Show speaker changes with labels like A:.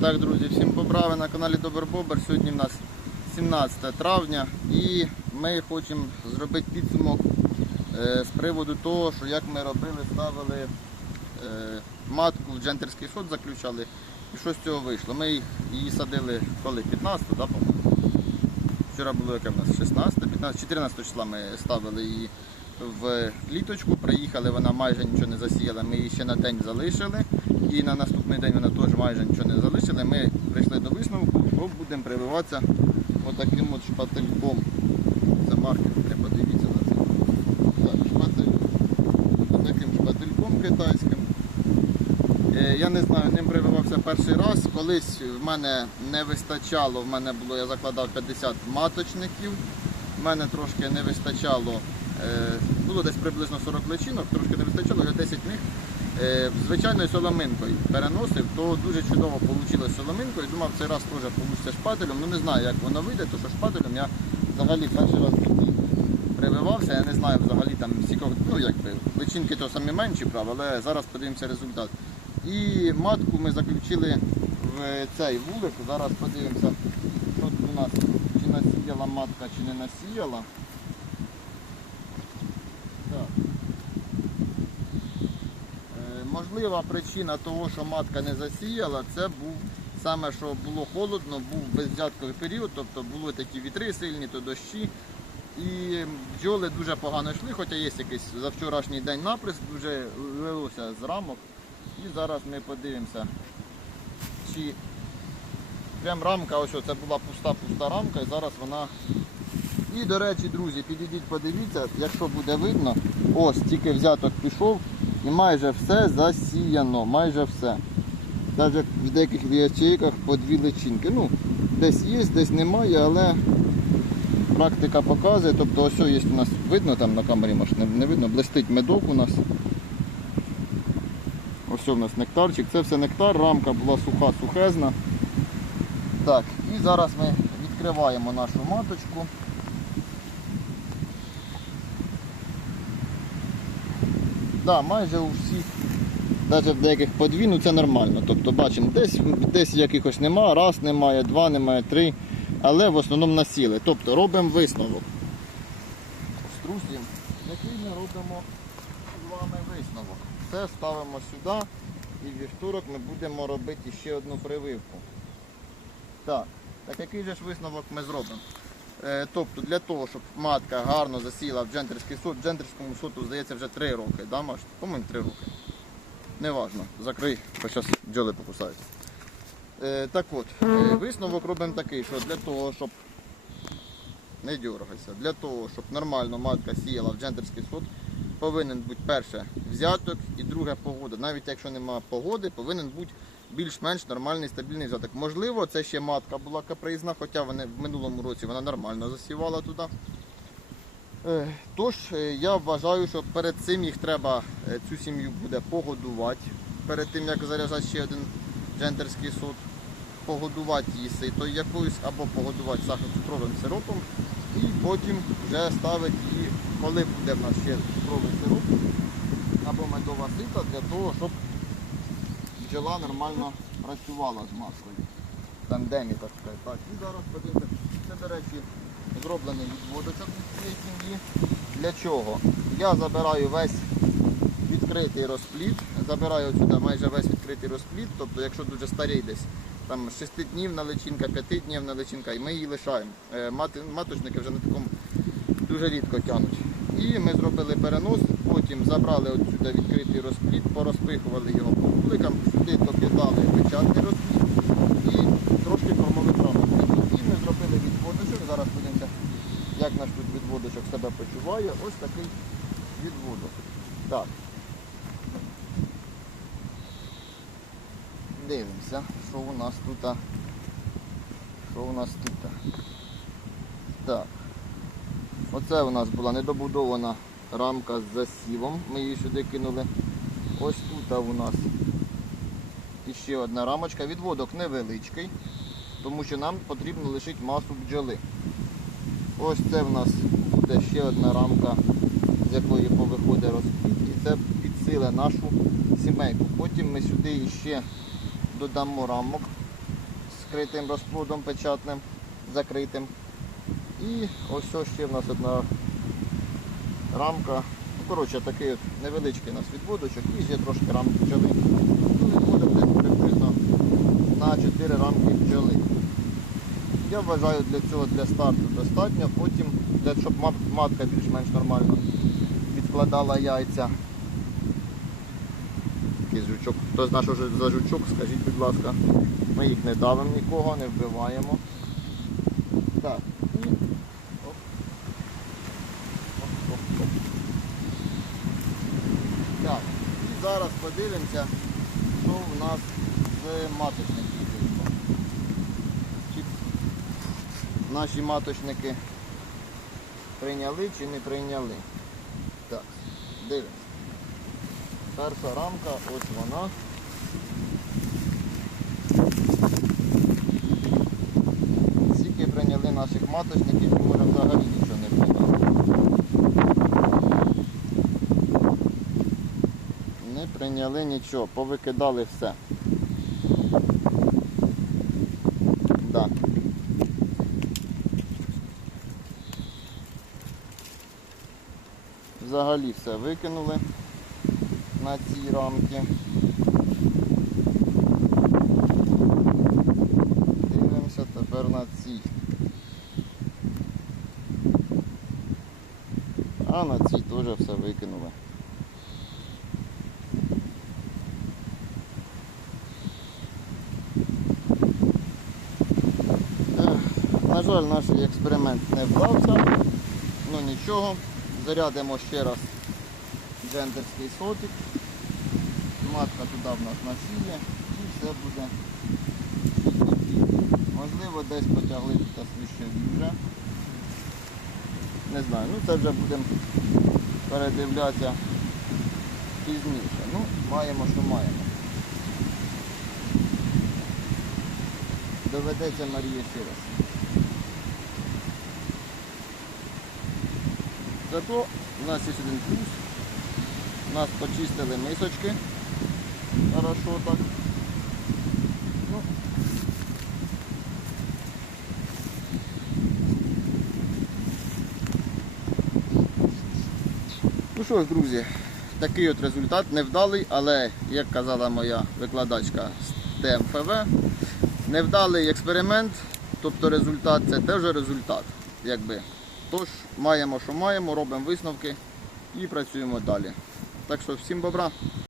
A: Так, друзі, всім поправи на каналі Добр Бобер. Сьогодні в нас 17 травня і ми хочемо зробити підсумок е, з приводу того, що як ми робили, ставили е, матку в джентерський сот, заключали. І що з цього вийшло? Ми її садили коли? 15, да? Вчора було яке в нас 16, 15, 14 числа ми ставили її в кліточку, приїхали, вона майже нічого не засіяла, ми її ще на день залишили. І на наступний день вона теж майже нічого не залишила. Ми прийшли до висновку, що будемо прививатися отаким от шпательком. Це маркер, подивіться на це. Так, шпатель. Отаким шпательком китайським. Е, Я не знаю, ним прививався перший раз. Колись в мене не вистачало, в мене було, я закладав 50 маточників. В мене трошки не вистачало, е, було десь приблизно 40 личинок, трошки не вистачало, я 10 них е, звичайною соломинкою переносив, то дуже чудово вийшло соломинкою. Думав, цей раз теж вийде шпателем. Ну не знаю, як воно вийде, тому що шпателем я взагалі перший раз прививався, я не знаю взагалі там скільки, ну якби, личинки то самі менші, правда, але зараз подивимося результат. І матку ми заключили в цей вулик. Зараз подивимося, тут у нас, чи насіяла матка, чи не насіяла. Так. Е, Можлива причина того, що матка не засіяла, це був саме, що було холодно, був безвзятковий період, тобто були такі вітри сильні, то дощі. І бджоли дуже погано йшли, хоча є якийсь за вчорашній день наприск, дуже лилося з рамок. І зараз ми подивимося, чи прям рамка, ось це була пуста-пуста рамка, і зараз вона. І, до речі, друзі, підійдіть, подивіться, якщо буде видно, ось тільки взяток пішов і майже все засіяно, майже все. Навіть в деяких ячейках по дві личинки. Ну, десь є, десь немає, але практика показує. Тобто ось є у нас видно там на камері, може не, видно, блистить медок у нас. Ось у нас нектарчик. Це все нектар, рамка була суха, сухезна. Так, і зараз ми відкриваємо нашу маточку. Да, майже у всіх, навіть в деяких по ну це нормально. Тобто бачимо, десь, десь якихось немає, раз немає, два немає, три, але в основному насіли. Тобто робимо висновок. Друзі, який ми робимо з вами висновок. Це ставимо сюди і вівторок ми будемо робити ще одну прививку. Так, так який же ж висновок ми зробимо? Е, тобто для того, щоб матка гарно засіла в джентерський сот, джентерському соту, здається, вже 3 роки, да, Маш? По-моєму, 3 роки. Неважно, закрий, бо зараз бджоли покусаються. Е, так от, е, висновок робимо такий, що для того, щоб не дергайся, для того, щоб нормально матка сіяла в джентерський сот, повинен бути перше взяток і друге погода. Навіть якщо немає погоди, повинен бути більш-менш нормальний стабільний взяток. Можливо, це ще матка була капризна, хоча вони в минулому році вона нормально засівала туди. Е, Тож е, я вважаю, що перед цим їх треба е, цю сім'ю буде погодувати. Перед тим як заряджати ще один джентерський сот, погодувати її ситою якоюсь або погодувати сахар-цукровим сиропом. І потім вже ставити її, коли буде в нас ще цукровий сироп або медова сита для того, щоб бджола нормально працювала з маткою. В тандемі, так сказати. Так, і зараз подивимося. Це, до речі, зроблений відводочок від цієї сім'ї. Для чого? Я забираю весь відкритий розплід, забираю сюди майже весь відкритий розплід, тобто якщо дуже старий десь, там 6-днівна личинка, 5-днівна личинка, і ми її лишаємо. Е, мати- Маточники вже на такому дуже рідко тянуть. І ми зробили перенос, потім забрали от сюди відкритий розплід, порозпихували його по вуликам, сюди докидали печатний розплід і трошки кормових рамок. І ми зробили відводочок. Зараз подивимося, як наш тут відводочок себе почуває. Ось такий відводок. Так. Дивимося, що у нас тут. Що у нас тут. Так. Оце у нас була недобудована рамка з засівом. Ми її сюди кинули. Ось тут у нас іще одна рамочка. Відводок невеличкий, тому що нам потрібно лишити масу бджоли. Ось це в нас буде ще одна рамка, з якої повиходить розплід, і це підсиле нашу сімейку. Потім ми сюди ще додамо рамок з скритим розплодом печатним, закритим. І ось ось ще в нас одна рамка. Ну, коротше, такий от невеличкий у нас відводочок і ще трошки рамки бджоли. Ну, відводимо десь приблизно на 4 рамки бджоли. Я вважаю для цього для старту достатньо, потім, для, щоб матка більш-менш нормально відкладала яйця. Якийсь жучок. Хто знає, що за жучок, скажіть, будь ласка. Ми їх не давимо нікого, не вбиваємо. Так, і зараз подивимося, що в нас з маточників. Чи наші маточники прийняли чи не прийняли. Так, дивимося. Перша рамка, ось вона. Скільки прийняли наших маточників, може взагалі нічого не прийняли. Не прийняли нічого, повикидали все. Да. Взагалі все викинули на ці рамки. Дивимося тепер на ці. А на ці теж все викинули. Жаль, наш експеримент не вдався. Ну нічого. Зарядимо ще раз джендерський сотик. Матка туди в нас насіє і все буде. Можливо, десь потягли тут свіщові вже. Не знаю, ну це вже будемо передивлятися пізніше. Ну, маємо, що маємо. Доведеться Марія ще раз. Зато у нас є один плюс. У нас почистили мисочки. Хорошо так. Ну. Ну що ж, друзі, такий от результат невдалий, але, як казала моя викладачка з ТМФВ, невдалий експеримент, тобто результат це теж результат. Якби. Тож маємо, що маємо, робимо висновки і працюємо далі. Так що всім добра.